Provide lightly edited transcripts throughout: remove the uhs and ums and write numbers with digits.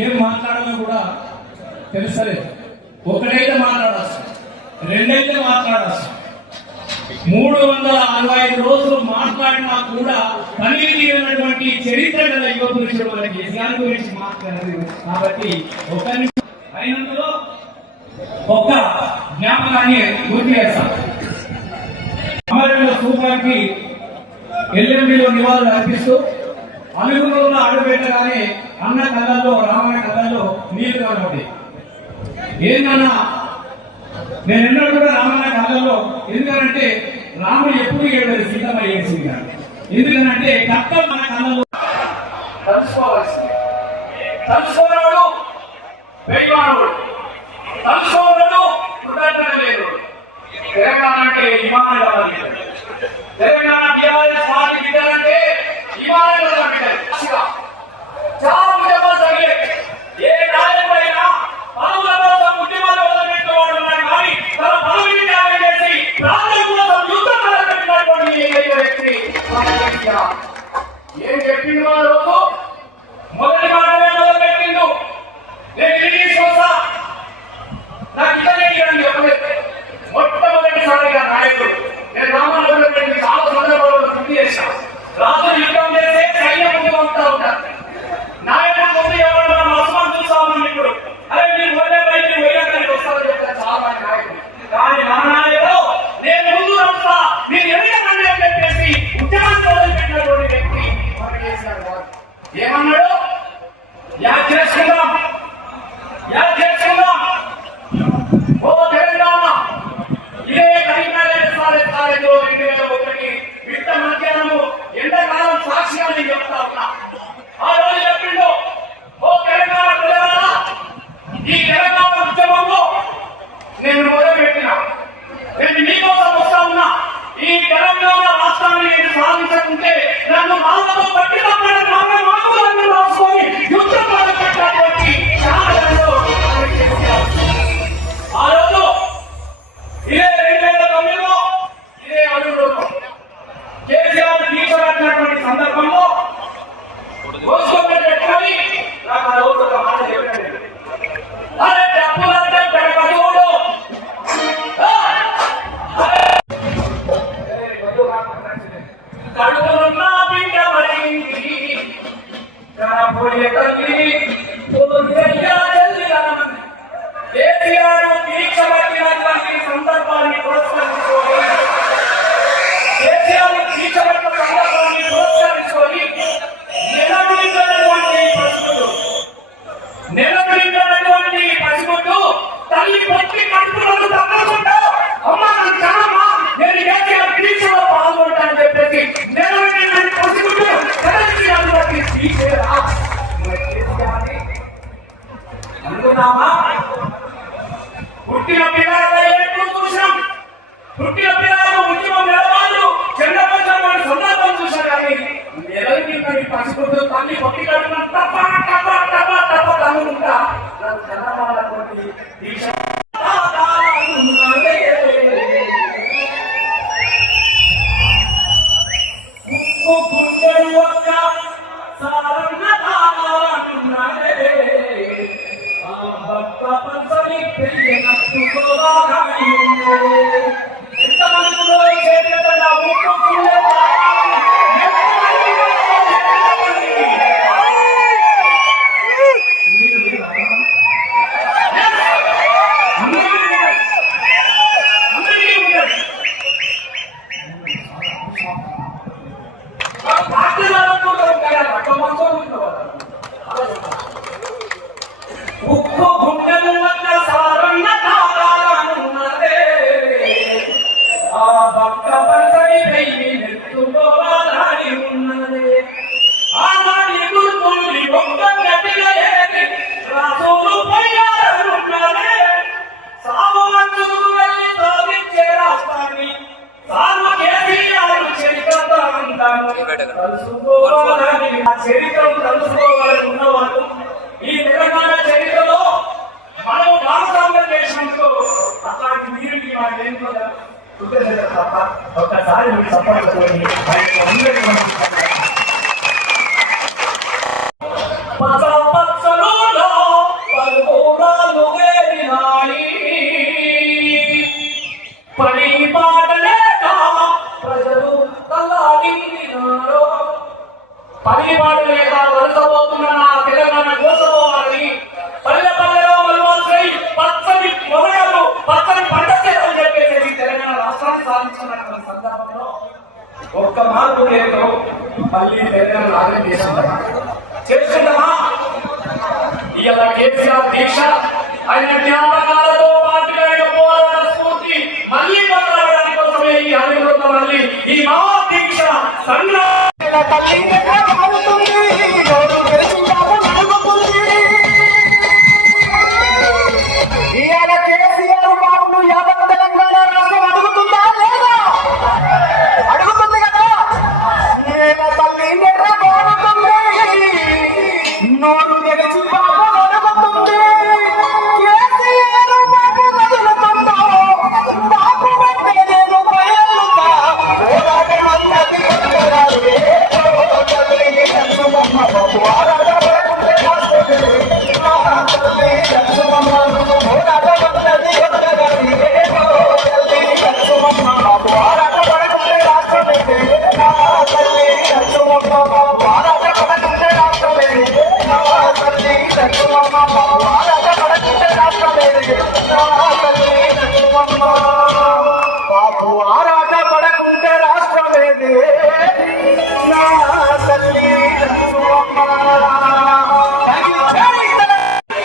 ఏం మాట్లాడాలో కూడా తెలుసలేదు. ఒకటైతే మాట్లాడాల్సి, రెండైతే మాట్లాడాల్సి, 365 రోజులు మాట్లాడినా కూడా పని తీరినటువంటి చరిత్ర గల యువ పురుషుడు మన కేసీఆర్ గురించి మాట్లాడారు. కాబట్టి అయినందులో ఒక్క జ్ఞాపకాన్ని గుర్తు చేస్తాం. అమరవీరుల స్థూపానికి ఎల్ఎండిలో నివాళులు అర్పిస్తూ అనుగుణంలో అడుగుపెట్టగానే అన్న కథల్లో, రామాయణ కథల్లో నీళ్లు కనబడి ఏందన్నా నేను ఎన్నడూ కూడా రామాయణ కథల్లో, ఎందుకనంటే రాముడు ఎప్పుడు ఏడాడు, సీతమ్మ ఏడ్చింది కాదు. ఎందుకనంటే కథ మన కథల్లో తలుసుకోవాల్సింది. తలుసుకోవాడు వేయవాడు, తలుసుకోవాడు కృతజ్ఞత లేదు. తెలంగాణ అంటే విమానాలు కావాలి. తెలంగాణ టీఆర్ఎస్ పార్టీ బిడ్డలంటే విమానాలు బిడ్డలు. చాలా ఉద్యమాలు జరిగాయి. ఏ నాయకుడైనా పనుల కోసం ఉద్యమాలు మొదలుపెట్టేవాడు ఉన్నాడు. కానీ తన పనులు త్యాగం చేసి ప్రాంతం కోసం యుద్ధం మొదలుపెట్టినటువంటి వ్యక్తి ఏం చెప్పిండు? ఆ రోజు మొదటి మాటనే మొదలుపెట్టిండు, నేను తిరిగి చూస్తా, నాకు ఇతనే ఇవ్వండి. మొట్టమొదటిసారిగా నాయకుడు నేను రామాయణ పెట్టి చాలా సందర్భాలను గుర్తు చేశాను. రాజు యుద్ధం చేస్తే సైన్యం ముందు పంపుతా ఉంటారు. నాయకుడు ముందు ఎవరు మనం అసమాన్ చూస్తామని ఇప్పుడు అరే మీరు మొదలే బయటికి వేయడానికి వస్తారని చెప్తారు చాలా మంది నాయకుడు. కానీ మన నాయకుడు నేను ముందు వస్తా, మీరు ఎదగండి అని చెప్పేసి ఉద్యమాన్ని మొదలుపెట్టినటువంటి వ్యక్తి మన కేసీఆర్ గారు. ఏమన్నాడు? యాద్ చేసుకుందాం, యాద్ చేసుకుందాం. ఓ తెలంగాణ, ఇదే కరీంనగర్ కాలేజీలో 2001 మిట్ట మధ్యాహ్నము ఎండాకాలం సాక్షిగా నేను చెప్తా ఉన్నా. ఆ రోజు చెప్పిండు, ఓ తెలంగాణ ప్రజలారా, ఈ తెలంగాణ ఉద్యమంలో నేను మొదలుపెట్టిన, నేను మీకోసం వస్తా ఉన్నా. ఈ తెలంగాణ రాష్ట్రాన్ని నేను సాధించకుంటే నన్ను మాటతో పట్టినప్పుడు మాటలను రాసుకొని యుద్ధం మొదలుపెట్టినటువంటి ఆ రోజు ఇదే 2009లో ఇదే అడుగులో కేసీఆర్ తీసుకున్నటువంటి సందర్భంలో పెట్టుకొని నాకు ఆ రోజు ఒక మాట చెప్పాను. అరే డబ్బులంటే పెడకూడు, కడుపునున్న బిడ్డ పడింది కనపోయే తల్లి కేసీఆర్ దీక్ష పట్టినటువంటి సందర్భాన్ని పురస్కరించుకొని, కేసీఆర్ దీక్ష పట్టిన సందర్భాన్ని పురస్కరించుకొని నెలకొంటున్నటువంటి పసిగుడ్డు తల్లి పట్టి కడుపులను తగ్గకుండా అమ్మ నాకు కనమ్మా నేను కేసీఆర్ దీక్షలో పాల్గొంటానని చెప్పేసి నెలకొంటున్నటువంటి పసిగుడ్డు నెలకొంటున్నటువంటి దీక్షరా అనుకున్నామా? పుట్టిన పిల్లలు ఎప్పుడు చూసాం, పుట్టిన పిల్లలు ఉద్యమం నిలబాలు చెండపరిచిన సందర్భం చూసాం. కానీ నెలకొంటున్నటువంటి పసిగుడ్డు తల్లి పట్టి కడుపున తప్ప తప్ప తప్ప తప్ప తనుకుంటా నాకు చంద్రబాబు దీక్ష చరిత్రను తెలుసుకోవాలని ఉన్నవాళ్ళు ఈ తెలంగాణ చరిత్రలో మనం భాగస్వామ్యం చేసినందుకు అట్లాంటి వీరికి తప్ప ఒక్కసారి మీరు తప్పకపోయి పచ్చలు మార్పు ఏంటో మళ్ళీ తెలంగాణ చేస్తుండమా? ఇలా కేసీఆర్ దీక్ష ఆయన జ్ఞాపకాలతో పాటుగా పోరాట స్ఫూర్తి మళ్ళీ కొనసాగడానికి కోసమే ఈ అభివృద్ధి మళ్ళీ ఈ మహా దీక్ష సంగ్రామ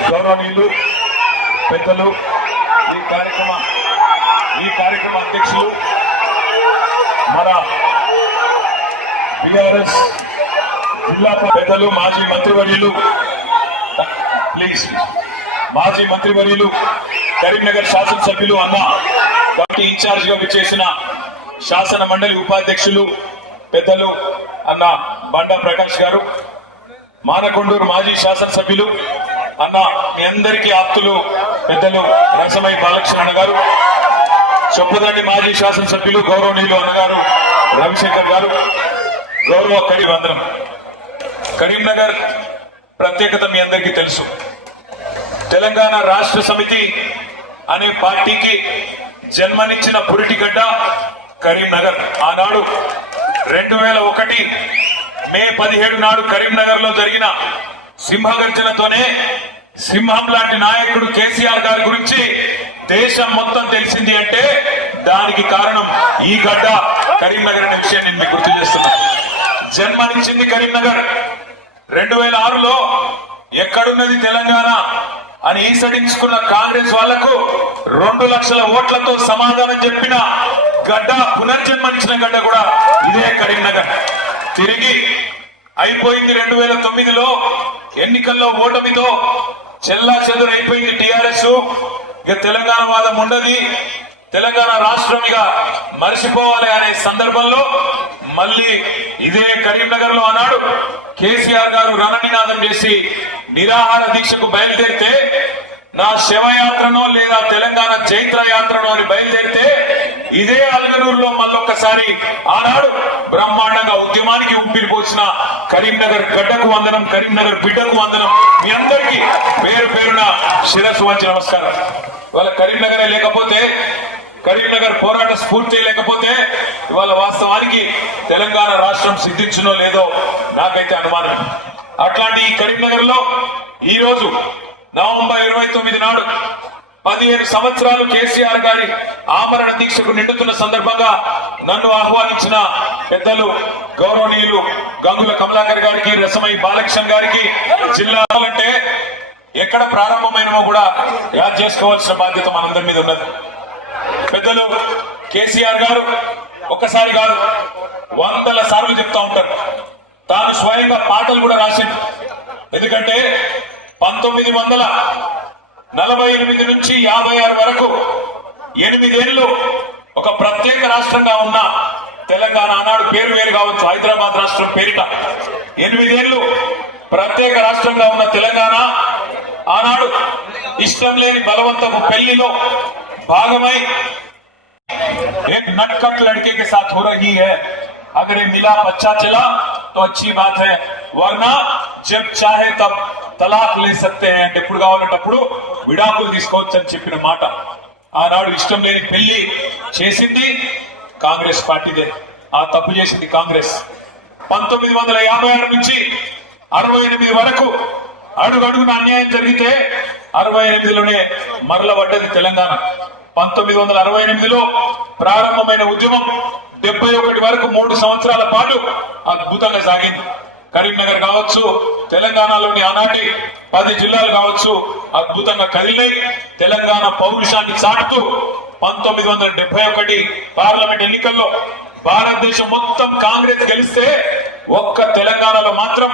గౌరవనీయులు పెద్దలు ఈ కార్యక్రమ అధ్యక్షులు మన బీఆర్ఎస్ జిల్లా పెద్దలు మాజీ మంత్రివర్యులు కరీంనగర్ శాసనసభ్యులు అన్న పార్టీ ఇన్ఛార్జ్ గా విచ్చేసిన శాసన మండలి ఉపాధ్యక్షులు పెద్దలు అన్న బండా ప్రకాష్ గారు, మానకొండూరు మాజీ శాసనసభ్యులు అన్న మీ అందరికీ ఆప్తులు పెద్దలు రసమై బాలకృష్ణ గారు, చొప్పుదండి మాజీ శాసనసభ్యులు గౌరవనీయులు అన్నగారు రవిశంకర్ గారు, గౌరవ కరీంవందనం. కరీంనగర్ ప్రత్యేకత మీ అందరికీ తెలుసు. తెలంగాణ రాష్ట్ర సమితి అనే పార్టీకి జన్మనిచ్చిన పురిటిగడ్డ కరీంనగర్. ఆనాడు 2001 మే 17 నాడు కరీంనగర్ లో జరిగిన సింహగర్జనతోనే సింహం లాంటి నాయకుడు కేసీఆర్ గారి గురించి దేశం మొత్తం తెలిసింది అంటే దానికి కారణం ఈ గడ్డ కరీంనగర్ అనే విషయం నేను మీకు గుర్తు చేస్తున్నా. జన్మనిచ్చింది కరీంనగర్. 2006లో ఎక్కడున్నది తెలంగాణ అని ఈసడించుకున్న కాంగ్రెస్ వాళ్లకు 2 లక్షల ఓట్లతో సమాధానం చెప్పిన గడ్డ, పునర్జన్మనిచ్చిన గడ్డ కూడా ఇదే కరీంనగర్. తిరిగి అయిపోయింది 2009లో ఎన్నికల్లో ఓటమితో చెల్లా చెదురైపోయింది టిఆర్ఎస్. ఇక తెలంగాణ వాదం ఉండదు, తెలంగాణ రాష్ట్రం ఇక మరిచిపోవాలి అనే సందర్భంలో మళ్ళీ ఇదే కరీంనగర్ లో అన్నాడు కేసీఆర్ గారు రణనినాదం చేసి నిరాహార దీక్షకు బయలుదేరితే, నా శవయాత్రనో లేదా తెలంగాణ చైత్ర యాత్రనో అని బయలుదేరితే ఇదే అల్గనూరులో మళ్ళొక్కసారి ఆనాడు బ్రహ్మాండంగా ఉద్యమానికి ఊపిరి పోసిన కరీంనగర్ గడ్డకు వందనం, కరీంనగర్ బిడ్డకు వందనం. మీ అందరికీ పేరు పేరున శిరస్సు వంచి నమస్కారం. ఇవాళ కరీంనగరే లేకపోతే, కరీంనగర్ పోరాట స్ఫూర్తి లేకపోతే ఇవాళ వాస్తవానికి తెలంగాణ రాష్ట్రం సిద్ధించునో లేదో నాకైతే అనుమానం. అట్లాంటి ఈ కరీంనగర్ లో ఈ రోజు నవంబర్ 29 నాడు 15 సంవత్సరాలు కేసీఆర్ గారి ఆమరణ దీక్షకు నిండుతున్న సందర్భంగా నన్ను ఆహ్వానించిన పెద్దలు గౌరవనీయులు గంగుల కమలాకర్ గారికి, రసమై బాలకృష్ణ గారికి, జిల్లాలంటే ఎక్కడ ప్రారంభమైనమో కూడా యాద్ చేసుకోవాల్సిన బాధ్యత మనందరి మీద ఉన్నది. పెద్దలు కేసీఆర్ గారు ఒక్కసారి కాదు 100ల సార్లు చెప్తా ఉంటారు. తాను స్వయంగా పాటలు కూడా రాసింది. ఎందుకంటే 1948 నుంచి 56 వరకు 8 ఏళ్లు ఒక ప్రత్యేక రాష్ట్రంగా ఉన్న తెలంగాణ, ఆనాడు పేరు వేరు కావచ్చు, హైదరాబాద్ రాష్ట్రం పేరిట 8 ఏళ్లు ప్రత్యేక రాష్ట్రంగా ఉన్న తెలంగాణ ఆనాడు ఇష్టం లేని బలవంతపు పెళ్లిలో भागमई एक नटखट लड़के के साथ हो रही है। अगर ये मिला अच्छा चला तो अच्छी बात है, वरना जब चाहे तब तलाक ले सकते हैं అంటే ఎప్పుడు కావాలంటప్పుడు విడాకులు తీసుకోవచ్చని చెప్పిన మాట. ఆనాడు ఇష్టం లేని పెళ్లి చేసింది కాంగ్రెస్ పార్టీదే. ఆ తప్పు చేసింది కాంగ్రెస్. 1956 నుంచి 68 వరకు అడుగడుగున అన్యాయం జరిగితే 68లోనే మరలబడ్డది తెలంగాణ. 1968లో ప్రారంభమైన ఉద్యమం 71 వరకు 3 సంవత్సరాల పాటు అద్భుతంగా సాగింది. కరీంనగర్ కావచ్చు, తెలంగాణలోని ఆనాటి 10 జిల్లాలు కావచ్చు, అద్భుతంగా కదిలినాయి. తెలంగాణ పౌరుషాన్ని చాటుతూ 1971 పార్లమెంట్ ఎన్నికల్లో భారతదేశం మొత్తం కాంగ్రెస్ గెలిస్తే ఒక్క తెలంగాణలో మాత్రం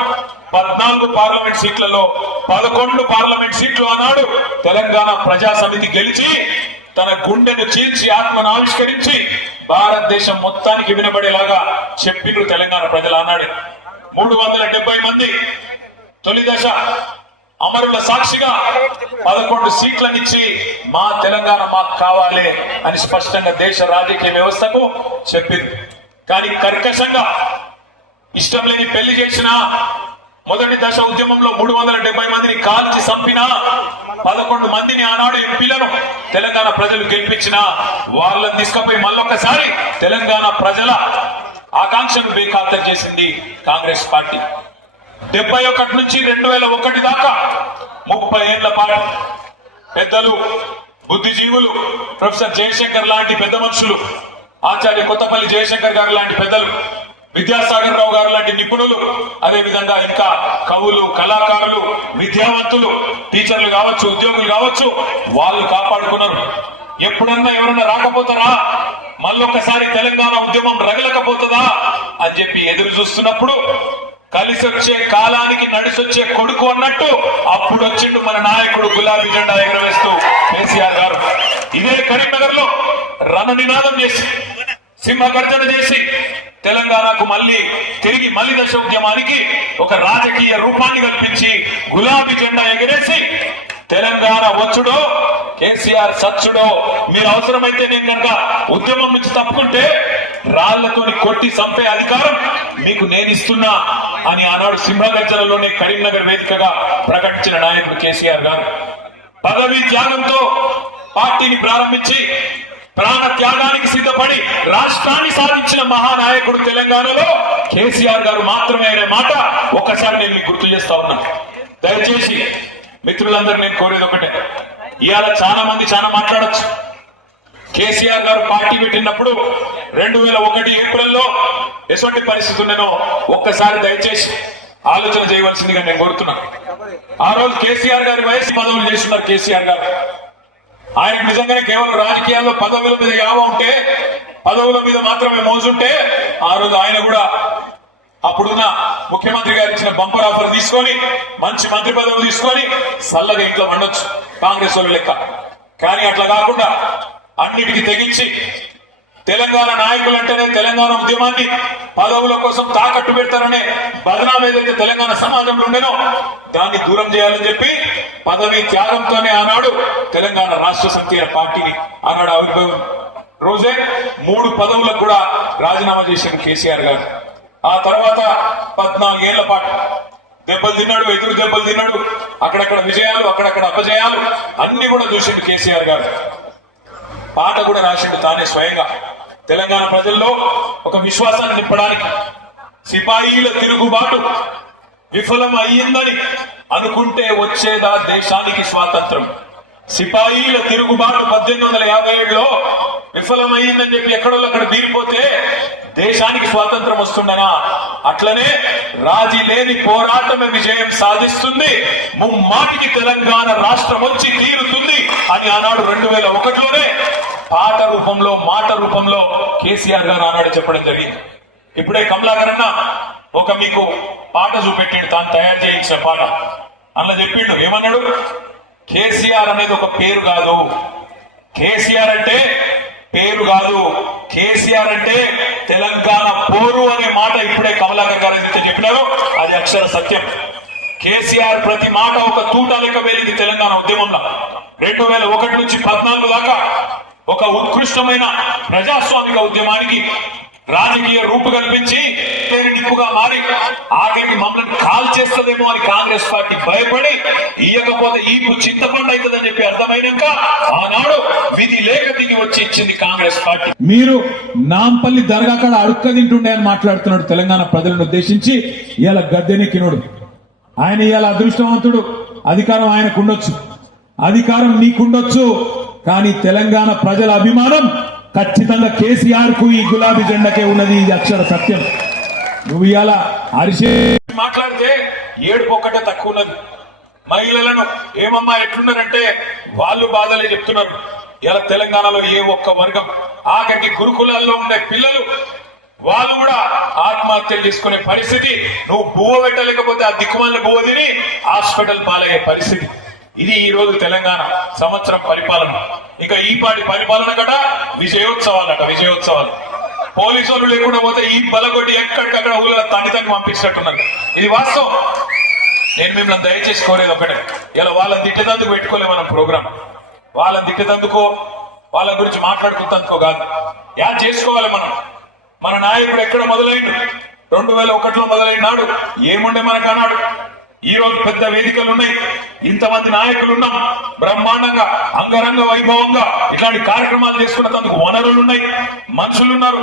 14 పార్లమెంట్ సీట్లలో 11 పార్లమెంట్ సీట్లు ఆనాడు తెలంగాణ ప్రజా సమితి గెలిచి తన గుండెను చీల్చి ఆత్మను ఆవిష్కరించి భారతదేశం మొత్తానికి వినబడేలాగా చెప్పిండ్రు తెలంగాణ ప్రజలు ఆనాడు. 370 మంది తొలి దశ అమరుల సాక్షిగా 11 సీట్లనిచ్చి మా తెలంగాణ మాకు కావాలి అని స్పష్టంగా దేశ రాజకీయ వ్యవస్థకు చెప్పింది. కానీ కర్కశంగా ఇష్టం లేని పెళ్లి చేసిన మొదటి దశ ఉద్యమంలో 370 మందిని కాల్చి చంపిన 11 మందిని ఆనాడు ఎంపీలను తెలంగాణ ప్రజలు గెలిపించిన వాళ్ళని తీసుకుపోయి మళ్ళొక్కసారి తెలంగాణ ప్రజల ఆకాంక్షను బేఖాతరు చేసింది కాంగ్రెస్ పార్టీ. 71 నుంచి 2001 దాకా 30 ఏళ్ల పాటు పెద్దలు, బుద్ధిజీవులు, ప్రొఫెసర్ జయశంకర్ లాంటి పెద్ద మనుషులు, ఆచార్య కొత్తపల్లి జయశంకర్ గారు లాంటి పెద్దలు, విద్యాసాగర్ రావు గారు లాంటి నిపుణులు, అదే విధంగా ఇంకా కవులు, కళాకారులు, విద్యావంతులు, టీచర్లు కావచ్చు, ఉద్యోగులు కావచ్చు, వాళ్ళు కాపాడుకున్నారు. ఎప్పుడన్నా ఎవరన్నా రాకపోతారా, మళ్ళొక్కసారి తెలంగాణ ఉద్యమం రగలకపోతుందా అని చెప్పి ఎదురు చూస్తున్నప్పుడు కలిసొచ్చే కాలానికి నడిసొచ్చే కొడుకు అన్నట్టు అప్పుడు వచ్చిండు మన నాయకుడు గులాబీ జెండా ఎగరవేస్తూ కేసీఆర్ గారు. ఇదే కరీంనగర్ లో రణనినాదం చేసి, సింహగర్జన చేసి తెలంగాణకు తిరిగి మళ్లీ దశ ఉద్యమానికి ఒక రాజకీయ రూపాన్ని కల్పించి గులాబీ జెండా ఎగరేసి తెలంగాణ వచ్చుడో కేసీఆర్ సచ్చుడో, మీరు అవసరమైతే నేను కనుక ఉద్యమం నుంచి తప్పుకుంటే రాళ్లతోని కొట్టి చంపే అధికారం మీకు నేను ఇస్తున్నా అని ఆనాడు సింహగర్జనలోనే కరీంనగర్ వేదికగా ప్రకటించిన నాయకుడు కేసీఆర్ గారు. పదవి త్యాగంతో పార్టీని ప్రారంభించి ప్రాణ త్యాగానికి సిద్ధపడి రాష్ట్రాన్ని సాధించిన మహానాయకుడు తెలంగాణలో కేసీఆర్ గారు మాత్రమే అనే మాట ఒకసారి నేను మీకు గుర్తు చేస్తా ఉన్నా. దయచేసి మిత్రులందరూ నేను కోరేది ఒకటే, ఇవాళ చాలా మంది చాలా మాట్లాడచ్చు. కేసీఆర్ గారు పార్టీ పెట్టినప్పుడు 2001 ఏప్రిల్లో ఎటువంటి పరిస్థితి ఉండేనో ఒక్కసారి దయచేసి ఆలోచన చేయవలసిందిగా నేను కోరుతున్నా. ఆ రోజు కేసీఆర్ గారి వయసు పదవులు చేస్తున్నారు. కేసీఆర్ గారు ఆయనకు నిజంగానే కేవలం రాజకీయాల్లో పదవుల మీద యావ ఉంటే, పదవుల మీద మాత్రమే మోజుంటే ఆ రోజు ఆయన కూడా అప్పుడున్న ముఖ్యమంత్రి గారు ఇచ్చిన బంపర్ ఆఫర్ తీసుకొని మంచి మంత్రి పదవులు తీసుకొని చల్లగా ఇంట్లో వండొచ్చు కాంగ్రెస్ వాళ్ళు లెక్క. కానీ అట్లా కాకుండా అన్నిటికీ తెగించి తెలంగాణ నాయకులు అంటేనే తెలంగాణ ఉద్యమాన్ని పదవుల కోసం తాకట్టు పెడతారనే బదనాం ఏదైతే తెలంగాణ సమాజంలో ఉండేనో దాన్ని దూరం చేయాలని చెప్పి పదవి త్యాగంతోనే ఆనాడు తెలంగాణ రాష్ట్ర సమితి పార్టీని ఆనాడు ఆవిర్భావం రోజే 3 పదవులకు కూడా రాజీనామా చేసిన కేసీఆర్ గారు. ఆ తర్వాత 14 ఏళ్ల పాటు దెబ్బలు తిన్నాడు, ఎదురు దెబ్బలు తిన్నాడు, అక్కడక్కడ విజయాలు, అక్కడక్కడ అపజయాలు అన్ని కూడా చూసిండు కేసీఆర్ గారు. పాట కూడా రాసిండు తానే స్వయంగా. తెలంగాణ ప్రజల్లో ఒక విశ్వాసాన్ని నింపడానికి సిపాయిల తిరుగుబాటు విఫలం అయ్యిందని అనుకుంటే వచ్చేదా దేశానికి స్వాతంత్రం. సిపాయిల తిరుగుబాటు 1857లో విఫలమైందని చెప్పి ఎక్కడో అక్కడ తీరిపోతే దేశానికి స్వాతంత్రం వస్తుండనా? అట్లనే రాజీ లేని పోరాటమే విజయం సాధిస్తుంది, ముమ్మాటికి తెలంగాణ రాష్ట్రం వచ్చి తీరుతుంది అని ఆనాడు 2001లోనే పాట రూపంలో, మాట రూపంలో కేసీఆర్ గారు ఆనాడు చెప్పడం జరిగింది. ఇప్పుడే కమలాకర్ అన్న ఒక మీకు పాట చూపెట్టాడు, తాను తయారు చేయించిన పాట. అన్న చెప్పిండు, ఏమన్నాడు? కేసీఆర్ అనేది ఒక పేరు కాదు, కేసీఆర్ అంటే పేరు కాదు, కేసీఆర్ అంటే తెలంగాణ పోరు అనే మాట ఇప్పుడే కమలాకర్ గారు అయితే చెప్పినారు, అది అక్షర సత్యం. కేసీఆర్ ప్రతి మాట ఒక తూట లెక్క వెళ్ళింది తెలంగాణ ఉద్యమంలో. 2001 నుంచి 14 దాకా ఒక ఉత్కృష్టమైన ప్రజాస్వామిక ఉద్యమానికి రాజకీయ రూపు కల్పించి నిప్పుగా మారి ఆఖరికి మమ్మల్ని కాల్ చేస్తుందేమో అని కాంగ్రెస్ పార్టీ భయపడి, ఇయ్యకపోతే ఈపు చింతపండు అవుతుందని చెప్పి అర్థమైనాక ఆనాడు విధి లేక దిగి వచ్చి ఇచ్చింది కాంగ్రెస్ పార్టీ. మీరు నాంపల్లి దర్గా కాడ అడుక్క తింటుండే అని మాట్లాడుతున్నాడు తెలంగాణ ప్రజలను ఉద్దేశించి. ఇలా గద్దెనెక్కినోడు ఆయన ఇవాళ అదృష్టవంతుడు. అధికారం ఆయనకు ఉండొచ్చు, అధికారం నీకుండొచ్చు, కానీ తెలంగాణ ప్రజల అభిమానం ఖచ్చితంగా కేసీఆర్ కు ఈ గులాబీ జెండాకే ఉన్నది. ఇది అక్షర సత్యం. నువ్వు ఇవాళ అరిసే మాట్లాడితే ఏడుపు ఒక్కటే తక్కువ ఉన్నది. మహిళలను ఏమమ్మా ఎట్లున్నారంటే వాళ్ళు బాధలే చెప్తున్నారు. ఇలా తెలంగాణలో ఏ ఒక్క వర్గం ఆఖరికి గురుకులాల్లో ఉండే పిల్లలు వాళ్ళు కూడా ఆత్మహత్యలు చేసుకునే పరిస్థితి. నువ్వు బువ్వ పెట్టలేకపోతే ఆ దిక్కుమాల బువ్వ తిని హాస్పిటల్ పాలయ్యే పరిస్థితి. ఇది ఈ రోజు తెలంగాణ సంవత్సరం పరిపాలన. ఇక ఈ పాటి పరిపాలన కట విజయోత్సవాలట, విజయోత్సవాలు. పోలీసులు లేకుండా పోతే ఈ బలగొట్టి ఎక్కడికక్కడ ఊళ్ళో తండ్రి పంపించినట్టున్నారు. ఇది వాస్తవం. నేను మిమ్మల్ని దయచేసి కోరేది ఒకటే, ఇలా వాళ్ళని తిట్టేందుకు పెట్టుకోలే మనం ప్రోగ్రాం. వాళ్ళని తిట్టేందుకో వాళ్ళ గురించి మాట్లాడుకుంటందుకో కాదు, యా చేసుకోవాలి మనం. మన నాయకుడు ఎక్కడ మొదలైండు? 2001లో మొదలైనాడు. ఏముండే మనకు అన్నాడు. ఈ రోజు పెద్ద వేదికలు ఉన్నాయి, ఇంతమంది నాయకులు ఉన్నాం, బ్రహ్మాండంగా అంగరంగ వైభవంగా ఇట్లాంటి కార్యక్రమాలు చేసుకున్నందుకు వనరులు ఉన్నాయి, మనుషులున్నారు.